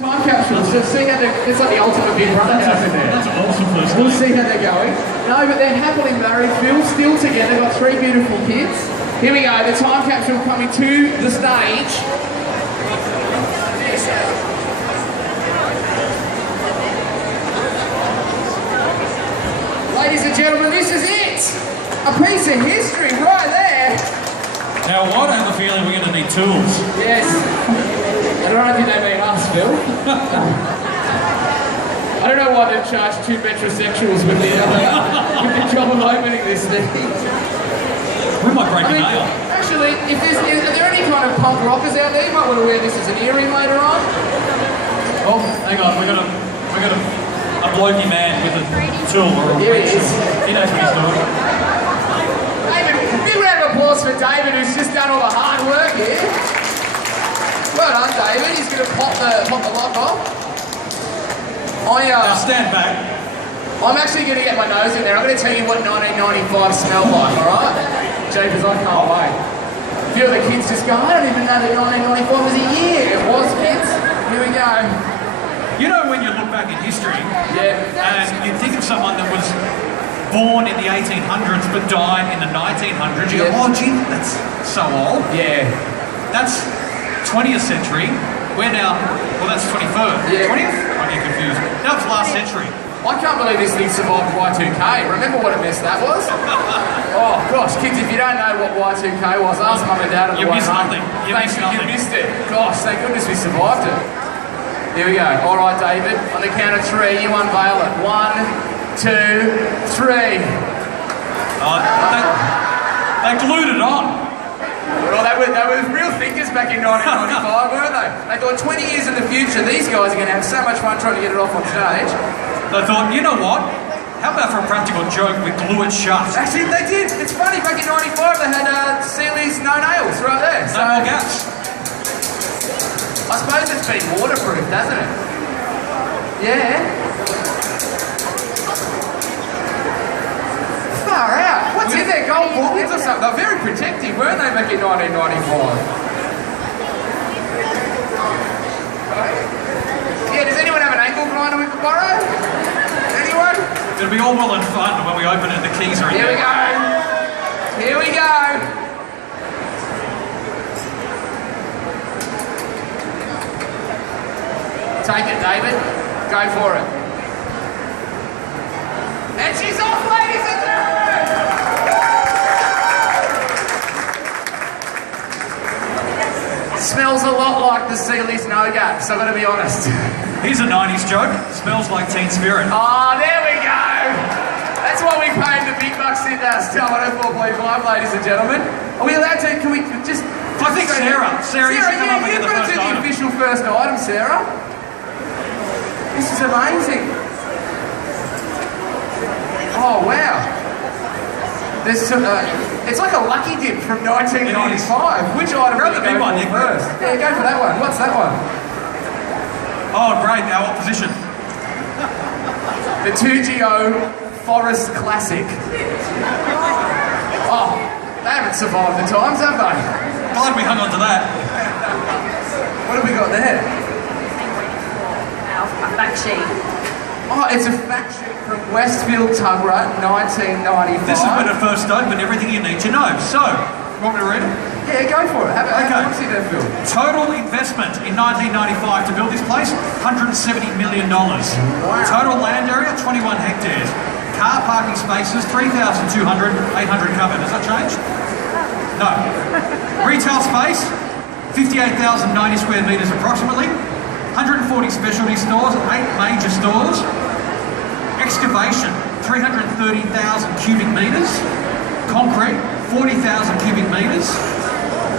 Time capsules, let's see how it's like the ultimate big brother house in there. That's awesome first. We'll see how they're going. No, but they're happily married, Phil, still together, got 3 beautiful kids. Here we go, the time capsule coming to the stage. Ladies and gentlemen, this is it! A piece of history right there. Now, I don't have a feeling we're going to need tools. Yes. I don't think they mean us, Phil. I don't know why they've charged 2 metrosexuals with the job of opening this thing. We might break a nail. Actually, are there any kind of punk rockers out there? You might want to wear this as an earring later on. Oh, hang on, we got a blokey man with a tool or a wrench. He knows what he's doing. David, big round of applause for David, who's just done all the hard work here. Well done, David. He's going to pop the lock off. Now stand back. I'm actually going to get my nose in there. I'm going to tell you what 1995 smelled like, alright? Jeepers, I can't wait. A few of the kids just go, I don't even know that 1995 was a year. It was, kids. Here we go. You know when you look back in history, and you think of someone that was born in the 1800s but died in the 1900s, you go, oh gee, that's so old. Yeah. That's 20th century. We're now, well that's 21st. Yeah. 20th? I get confused. That was last century. I can't believe this thing survived Y2K. Remember what a mess that was? Oh gosh, kids, if you don't know what Y2K was, ask mum and dad on the way home. You missed nothing. You missed it. Gosh, thank goodness we survived it. Here we go. All right, David. On the count of 3, you unveil it. 1, 2, 3. They glued it on. Well, they were real thinkers back in 1995, weren't they? They thought 20 years in the future, these guys are going to have so much fun trying to get it off on stage. They thought, you know what? How about for a practical joke, we glue it shut? Actually, they did. It's funny, back in 95, they had Sealy's no nails right there. No more gaps. I suppose it's been waterproof, doesn't it? Yeah. Far out. What's in there? Gold bullets or something? They're very protective, weren't they, back in 1995? Yeah, does anyone have an angle grinder we could borrow? Anyone? It'll be all well and fun when we open it, the keys are in there. Here we go. Here we go. Take it, David. Go for it. And she's off, ladies and gentlemen! Smells a lot like the Sealy's no gaps, I've got to be honest. Here's a 90s joke. Smells like Teen Spirit. Oh, there we go! That's why we paid the big bucks in Star 104.5, ladies and gentlemen. Are we allowed to, can we just... I think Sarah, you should come up and get the first item. You've got to do the official first item, Sarah. This is amazing. Oh, wow. There's some, it's like a lucky dip from 1995. Which item grab the big one, first? Yeah, go for that one. What's that one? Oh, great. Our opposition. The 2GO Forest Classic. Oh, they haven't survived the times, have they? Glad we hung on to that. What have we got there? A fact sheet. Oh, it's a fact sheet from Westfield, Tuggurah, 1995. This is when it first opened, everything you need to know. So, you want me to read it? Yeah, go for it. Have a see that, Phil. Total investment in 1995 to build this place, $170 million. Wow. Total land area, 21 hectares. Car parking spaces, 3,200, 800 covered. Has that changed? No. Retail space, 58,090 square metres approximately. 140 specialty stores, 8 major stores. Excavation, 330,000 cubic metres. Concrete, 40,000 cubic metres.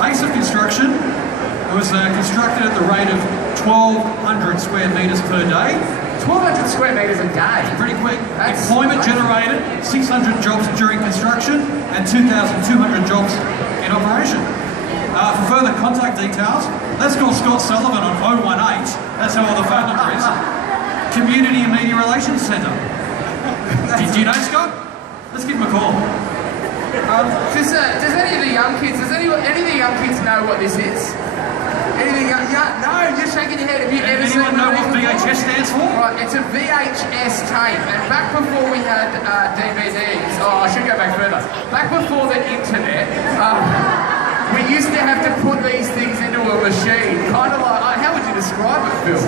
Pace of construction, it was constructed at the rate of 1,200 square metres per day. 1,200 square metres a day? Pretty quick. Employment generated, 600 jobs during construction and 2,200 jobs in operation. For further contact details, let's call Scott Sullivan on 018, that's how all the phone number is. Community and Media Relations Centre. Do you know Scott? Let's give him a call. Does any of the young kids, any of the young kids know what this is? Anything young? No, you're shaking your head. Have you ever seen anyone know right, it's a VHS tape, and back before we had DVDs, I should go back further. Back before the internet, we used to have to put these things into a machine, kind of like, how would you describe it, Phil?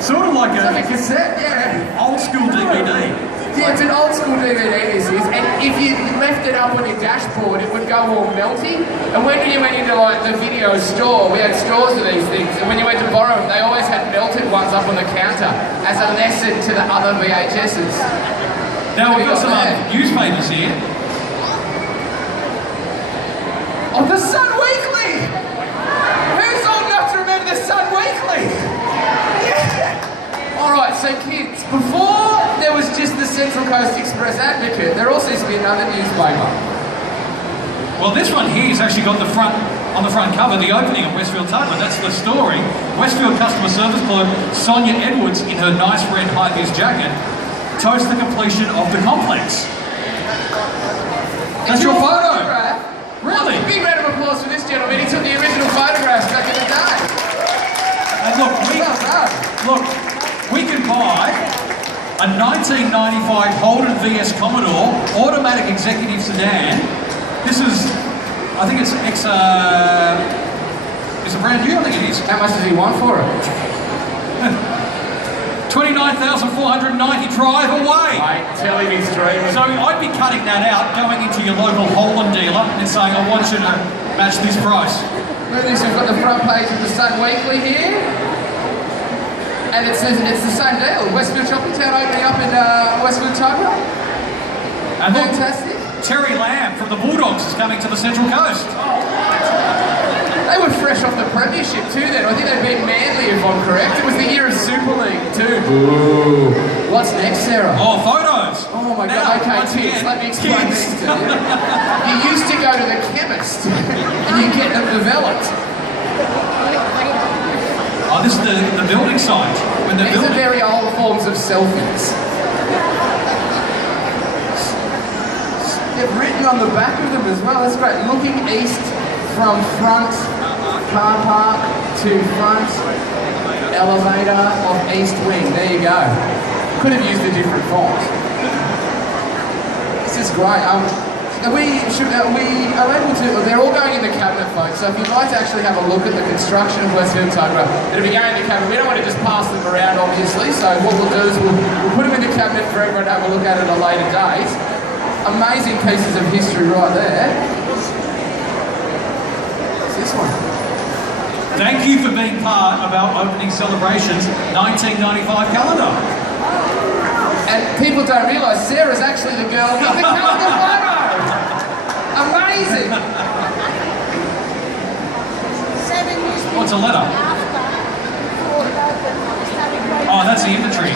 Sort of like It's like a cassette, yeah. old school DVD. Yeah, it's an old school DVD this is, and if you left it up on your dashboard, it would go all melty. And when you went into like the video store, we had stores of these things, and when you went to borrow them, they always had melted ones up on the counter as a lesson to the other VHSs. Now we've got some newspapers here. Oh, the Sun Weekly! Who's old enough to remember the Sun Weekly? Yeah! Alright, so kids, before there was just the Central Coast Express Advocate, there also used to be another newspaper. Well, this one here has actually got on the front cover, the opening of Westfield Tuggurah. That's the story. Westfield Customer Service Clerk Sonia Edwards, in her nice red high-vis jacket, toasts the completion of the complex. That's your photo? Photograph? Really? Big round of applause for this gentleman. He took the original photographs back in the day. And look, we can buy a 1995 Holden VS Commodore automatic executive sedan. This is, I think it's it's a brand new, I think it is. How much does he want for it? 29,490 drive away. Mate, tell him he's dreaming. So I'd be cutting that out, going into your local Holden dealer and saying, I want you to match this price. Look at this, we've got the front page of the Sun Weekly here. And it's the same deal. Westfield Shopping Town opening up in Westfield Tuggurah. And look, Fantastic. Terry Lamb from the Bulldogs is coming to the Central Coast. They were fresh off the premiership too then. I think they beat Manly if I'm correct. It was the year of Super League too. Ooh. What's next, Sarah? Oh, photos. Oh my Now, God, okay once kids, again, let me explain kids. this to you. You used to go to the chemist and you get them developed. Oh, this is the building site. When they're These are building. very old forms of selfies. They've written on the back of them as well, that's great. Looking east from front car park to front elevator of east wing. There you go. Could have used a different font. This is great. We are able to, they're all going in the cabinet, folks, so if you'd like to actually have a look at the construction of Westfield Tuggurah, it'll be going in the cabinet. We don't want to just pass them around, obviously, so what we'll do is we'll put them in the cabinet for everyone to have a look at a later date. Amazing pieces of history right there. What's this one? Thank you for being part of our opening celebrations 1995 calendar. And people don't realise Sarah's actually the girl in the calendar photo. Amazing. What's a letter? Oh, that's the inventory.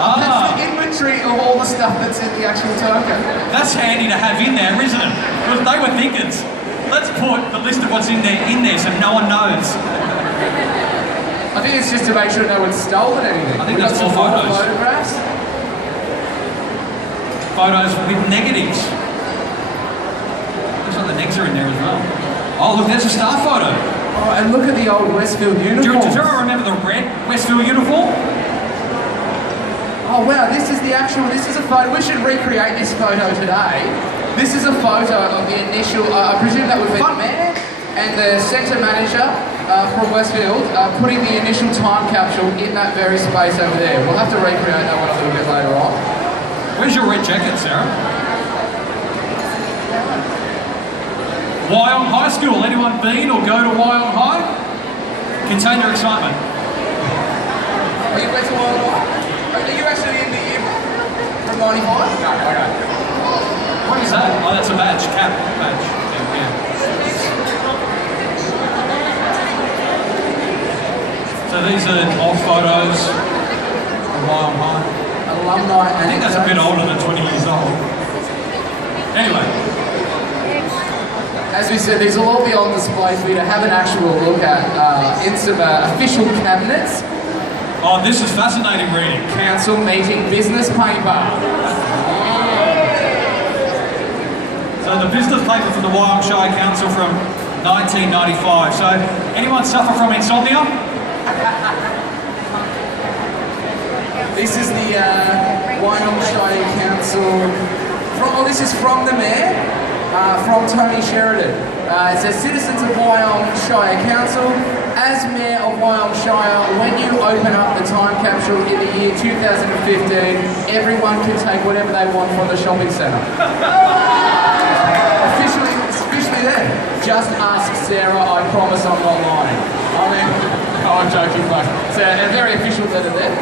That's the inventory of all the stuff that's in the actual token. That's handy to have in there, isn't it? Because they were thinkers. Let's put the list of what's in there so no one knows. I think it's just to make sure no one's stolen anything. I think We've that's got some more photos. photographs. Photos with negatives. Looks like the negs are in there as well. Oh, look, there's a star photo. Oh, and look at the old Westfield uniform. Do you remember the red Westfield uniform? Oh wow, this is a photo. We should recreate this photo today. This is a photo of the initial, I presume that would be the mayor and the centre manager from Westfield putting the initial time capsule in that very space over there. We'll have to recreate that one a little bit later on. Where's your red jacket, Sarah? Wyong High School. Anyone been or go to Wyong High? Contain your excitement. Are you went to Wyong High? Are you actually in the year from 95? No, okay. What is that? Oh, that's a badge. Cap badge. Yeah. So these are old photos of Wyong High. Alumni. I think that's a bit older than 20 years old. Anyway. As we said, these will all be on display for you to have an actual look at in some official cabinets. Oh, this is fascinating reading. Council meeting business paper. So the business paper from the Wyong Shire Council from 1995. So anyone suffer from insomnia? Wyong Shire Council. This is from the Mayor, from Tony Sheridan. It says, citizens of Wyong Shire Council, as Mayor of Wyong Shire, when you open up the time capsule in the year 2015, everyone can take whatever they want from the shopping centre. Officially there. Just ask Sarah, I promise I'm not lying. I'm joking, but it's a very official letter there.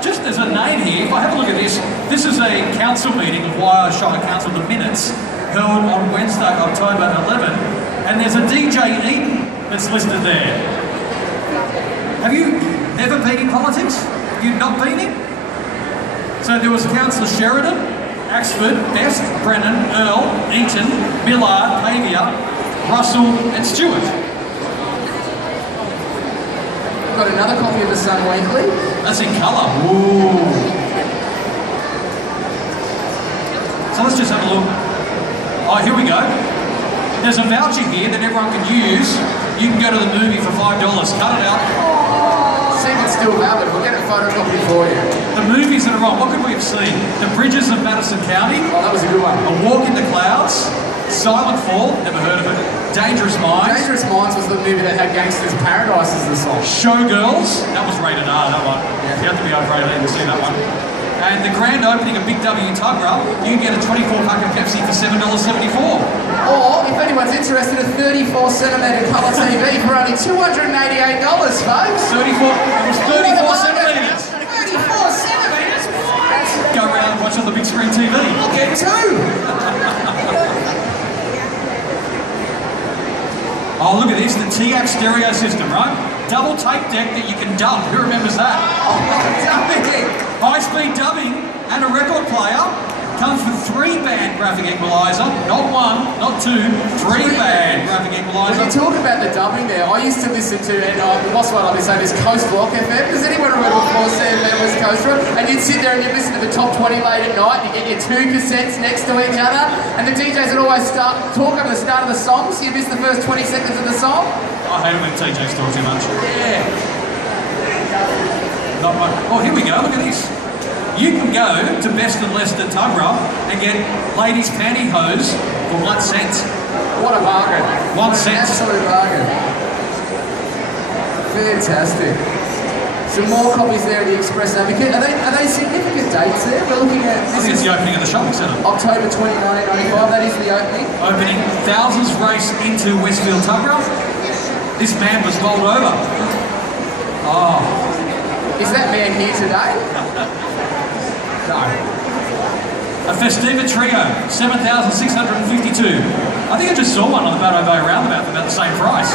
Just as a name here, if I have a look at this, this is a council meeting of Wyong Shire Council, the minutes, held on Wednesday, October 11, and there's a DJ Eden that's listed there. Have you never been in politics? Have you not been in? So there was Councillor Sheridan, Axford, Best, Brennan, Earl, Eaton, Millard, Pavia, Russell and Stewart. Got another copy of the Sun Weekly. That's in colour. Ooh. So let's just have a look. Oh, here we go. There's a voucher here that everyone can use. You can go to the movie for $5. Cut it out. See if it's still valid. We'll get a photocopy for you. The movies that are on, what could we have seen? The Bridges of Madison County. Oh, that was a good one. A Walk in the Clouds. Silent Fall, never heard of it. Dangerous Minds. Dangerous Minds was the movie that had Gangster's Paradise as the song. Showgirls, that was rated R, that one. Yeah. You have to be over 18 to see that one. And the grand opening of Big W Tuggurah, you can get a 24-pack of Pepsi for $7.74. Or, if anyone's interested, a 34cm colour TV for only $288, folks. 34, it was 34 centimetres. 34 centimetres? What? Go around and watch on the big screen TV. I'll get two. Oh, look at this, the TAC stereo system, right? Double tape deck that you can dub. Who remembers that? Oh, dubbing. High-speed dubbing and a record player. Comes with 3-band graphic equaliser. Not one, not two, 3-band graphic equaliser. When you talk about the dubbing there, I used to listen to, and the boss might not be saying this, Coast Rock FM. Does anyone remember before CFM was Coast Rock? And you'd sit there and you'd listen to the top 20 late at night, you get your two cassettes next to each other, and the DJs would always talk over the start of the song, so you miss the first 20 seconds of the song. I hate it when DJs talk too much. Yeah. Not one. Oh, here we go, look at this. You can go to Best and Leicester Tuggurah and get ladies' pantyhose for 1 cent. What a bargain. 1 cent. Absolute bargain. Fantastic. Some more copies there at the Express Advocate. Are they significant dates there? We're looking at... This is the opening of the shopping centre. October 20, 1995, that is the opening. Opening. Thousands race into Westfield Tuggurah. This man was bowled over. Oh. Is that man here today? No. A Festiva Trio, 7,652. I think I just saw one on the Battle Bay roundabout for about the same price.